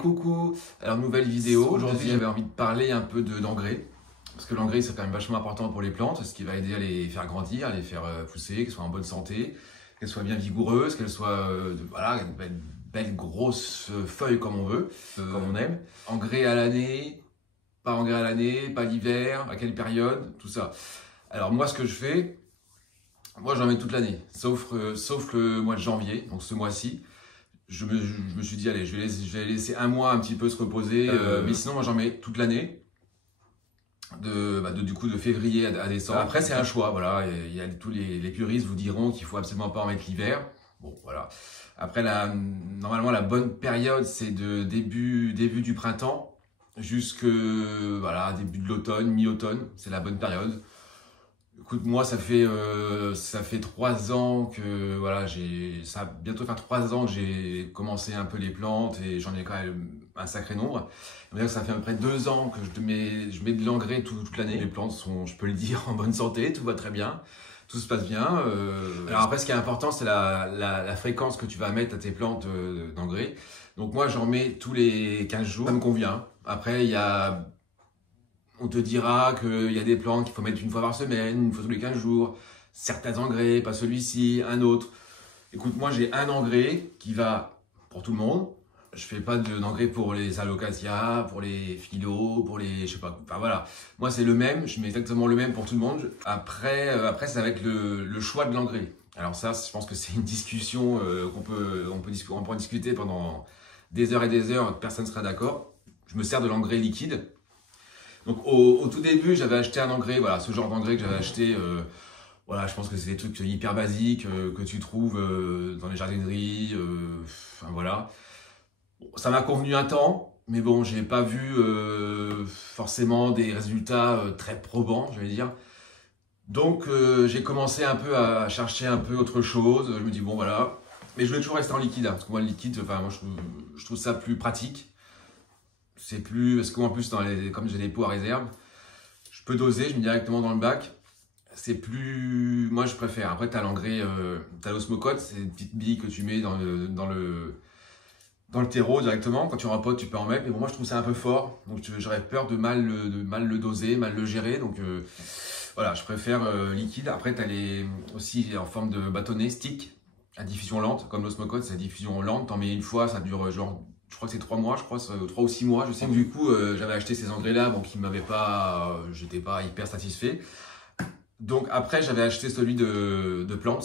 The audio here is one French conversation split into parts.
coucou, alors nouvelle vidéo. Aujourd'hui j'avais envie de parler un peu d'engrais. Parce que l'engrais c'est quand même vachement important pour les plantes, ce qui va aider à les faire grandir, à les faire pousser, qu'elles soient en bonne santé, qu'elles soient bien vigoureuses, qu'elles soient voilà, une belle grosse feuille comme on veut, comme on aime. Engrais à l'année, pas engrais à l'année, pas l'hiver, à quelle période, tout ça. Alors moi ce que je fais, moi j'en mets toute l'année, sauf le mois de janvier, donc ce mois-ci. Je me suis dit, allez, je vais laisser un mois un petit peu se reposer, mais sinon, moi, j'en mets toute l'année, du coup, de février à décembre. Après, c'est un choix, voilà. Il y a tous les puristes vous diront qu'il faut absolument pas en mettre l'hiver. Bon, voilà. Après, normalement, la bonne période, c'est de début du printemps jusque, voilà, début de l'automne, mi-automne. C'est la bonne période. Écoute, moi, ça fait 3 ans que, voilà, ça va bientôt faire 3 ans que j'ai commencé un peu les plantes et j'en ai quand même un sacré nombre. Ça fait à peu près 2 ans que je mets de l'engrais toute l'année. Les plantes sont, je peux le dire, en bonne santé, tout va très bien, tout se passe bien. Alors après, ce qui est important, c'est la fréquence que tu vas mettre à tes plantes d'engrais. Donc moi, j'en mets tous les 15 jours, ça me convient. Après, on te dira qu'il y a des plantes qu'il faut mettre une fois par semaine, une fois tous les 15 jours, certains engrais, pas celui-ci, un autre. Écoute, moi j'ai un engrais qui va pour tout le monde. Je fais pas d'engrais pour les alocasia, pour les phyllos, pour les, je sais pas, enfin voilà. Moi c'est le même, je mets exactement le même pour tout le monde. Après ça va être le choix de l'engrais. Alors ça, je pense que c'est une discussion on peut en discuter pendant des heures et des heures, personne ne sera d'accord. Je me sers de l'engrais liquide. Donc au tout début, j'avais acheté un engrais, voilà, ce genre d'engrais que j'avais acheté, voilà, je pense que c'est des trucs hyper basiques que tu trouves dans les jardineries, enfin voilà. Bon, ça m'a convenu un temps, mais bon, j'ai pas vu forcément des résultats très probants, je vais dire. Donc j'ai commencé un peu à chercher un peu autre chose. Je me dis bon voilà, mais je vais toujours rester en liquide, hein, parce que moi le liquide, enfin moi je trouve ça plus pratique. C'est plus, parce qu'en plus, comme j'ai des pots à réserve, je peux doser, je mets directement dans le bac. C'est plus, moi je préfère. Après, tu as l'engrais, tu as l'osmocote, c'est une petite bille que tu mets dans le terreau directement. Quand tu rempotes, tu peux en mettre. Mais bon, moi je trouve ça un peu fort. Donc j'aurais peur de mal le doser, mal le gérer. Donc voilà, je préfère liquide. Après, tu as aussi en forme de bâtonnet, stick, à diffusion lente. Comme l'osmocote, c'est à diffusion lente. T'en mets une fois, ça dure genre. Je crois que c'est 3 mois, je crois, 3 ou 6 mois, je sais. Donc, du coup, j'avais acheté ces engrais-là, bon, qui m'avaient pas, j'étais pas hyper satisfait. Donc après, j'avais acheté celui de Plants.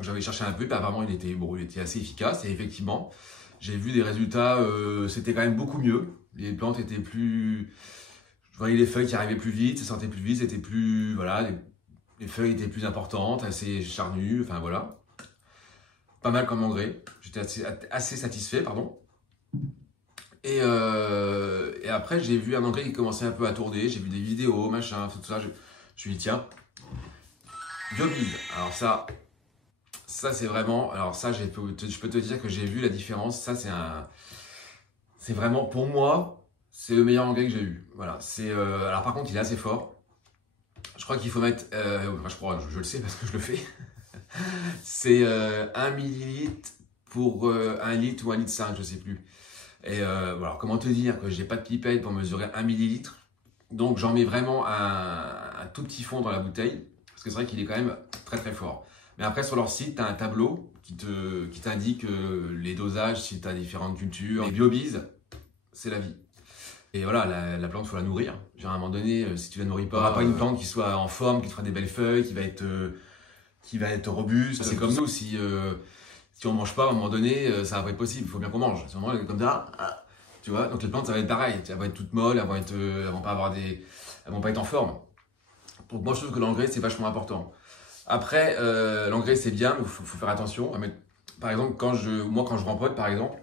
J'avais cherché un peu, puis apparemment, il était assez efficace. Et effectivement, j'ai vu des résultats, c'était quand même beaucoup mieux. Les plantes étaient plus, je voyais les feuilles qui arrivaient plus vite, ça sortait plus vite, c'était plus, voilà, les feuilles étaient plus importantes, assez charnues, enfin voilà. Pas mal comme engrais. J'étais assez satisfait, pardon. Et après, j'ai vu un engrais qui commençait un peu à tourner. J'ai vu des vidéos, machin, tout ça. Je me suis dit, tiens, Biobise. Alors ça c'est vraiment. Alors ça, je peux te dire que j'ai vu la différence. Ça, c'est vraiment, pour moi, c'est le meilleur engrais que j'ai eu. Voilà. Alors par contre, il est assez fort. Je crois qu'il faut mettre. Je le sais parce que je le fais. C'est 1 millilitre pour 1 litre ou 1,5 litre, je sais plus. Et voilà, comment te dire que j'ai pas de pipette pour mesurer 1 millilitre. Donc j'en mets vraiment un tout petit fond dans la bouteille. Parce que c'est vrai qu'il est quand même très très fort. Mais après sur leur site, tu as un tableau qui t'indique les dosages si tu as différentes cultures. Et Biobise, c'est la vie. Et voilà, la plante, il faut la nourrir. Genre, à un moment donné, si tu la nourris pas, pas une plante qui soit en forme, qui te fera des belles feuilles, qui va être robuste. C'est comme nous, si on mange pas, à un moment donné, ça va pas être possible. Il faut bien qu'on mange. Si on mange comme ça, tu vois. Donc les plantes, ça va être pareil. Elles vont être toutes molles, elles vont pas être en forme. Donc moi, je trouve que l'engrais, c'est vachement important. Après, l'engrais, c'est bien, mais faut faire attention. Par exemple, quand je rempote, par exemple,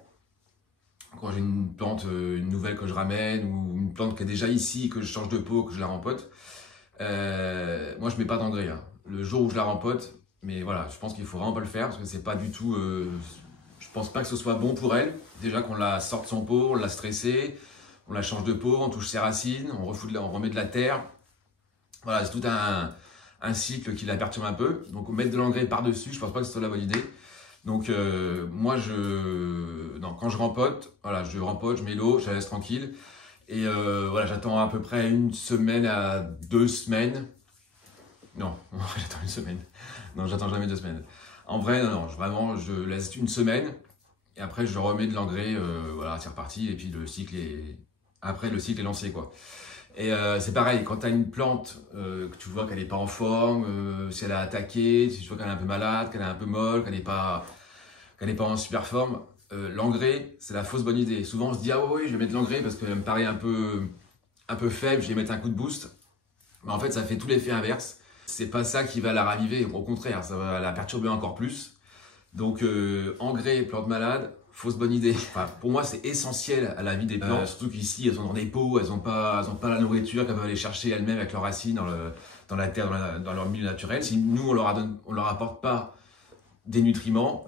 quand j'ai une plante, une nouvelle que je ramène, ou une plante qui est déjà ici, que je change de pot, que je la rempote, moi, je mets pas d'engrais, hein. Le jour où je la rempote, mais voilà, je pense qu'il faut vraiment pas le faire parce que c'est pas du tout. Je pense pas que ce soit bon pour elle. Déjà qu'on la sorte de son pot, on l'a stressée, on la change de pot, on touche ses racines, on remet de la terre. Voilà, c'est tout un cycle qui la perturbe un peu. Donc mettre de l'engrais par-dessus, je pense pas que ce soit la bonne idée. Donc moi, quand je rempote, voilà, je mets l'eau, je la laisse tranquille. Et voilà, j'attends à peu près 1 semaine à 2 semaines. Non, j'attends 1 semaine. Non, j'attends jamais 2 semaines. En vrai, non, vraiment, je laisse 1 semaine. Et après, je remets de l'engrais, voilà, c'est reparti. Et puis après, le cycle est lancé, quoi. Et c'est pareil, quand tu as une plante, que tu vois qu'elle n'est pas en forme, si elle a attaqué, si tu vois qu'elle est un peu malade, qu'elle est un peu molle, qu'elle n'est pas en super forme, l'engrais, c'est la fausse bonne idée. Souvent, on se dit, ah oui, je vais mettre de l'engrais parce qu'elle me paraît un peu faible, je vais mettre un coup de boost. Mais en fait, ça fait tout l'effet inverse. C'est pas ça qui va la raviver, au contraire, ça va la perturber encore plus. Donc, engrais, plantes malades, fausse bonne idée. Enfin, pour moi, c'est essentiel à la vie des plantes. Surtout qu'ici, elles sont dans des pots, elles n'ont pas la nourriture qu'elles peuvent aller chercher elles-mêmes avec leurs racines dans la terre, dans leur milieu naturel. Si nous, on leur apporte pas des nutriments,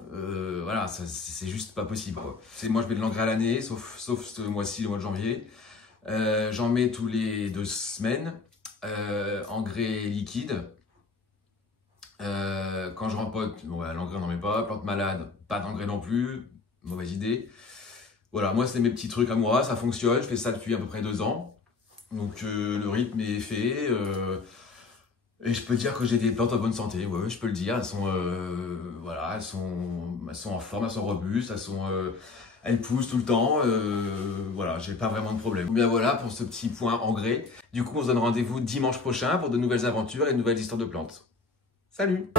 voilà, c'est juste pas possible, quoi. Moi, je mets de l'engrais à l'année, sauf ce mois-ci, le mois de janvier. J'en mets tous les 2 semaines. Engrais liquide. Quand je rempote, bon, ouais, l'engrais on n'en met pas. Plante malade, pas d'engrais non plus. Mauvaise idée. Voilà, moi c'est mes petits trucs à moi, ça fonctionne. Je fais ça depuis à peu près 2 ans. Donc le rythme est fait. Et je peux dire que j'ai des plantes en bonne santé. Ouais, je peux le dire. Elles sont, voilà, elles sont en forme, elles sont robustes, elles poussent tout le temps. Voilà, j'ai pas vraiment de problème. Bien voilà pour ce petit point engrais. Du coup, on se donne rendez-vous dimanche prochain pour de nouvelles aventures et de nouvelles histoires de plantes. Salut!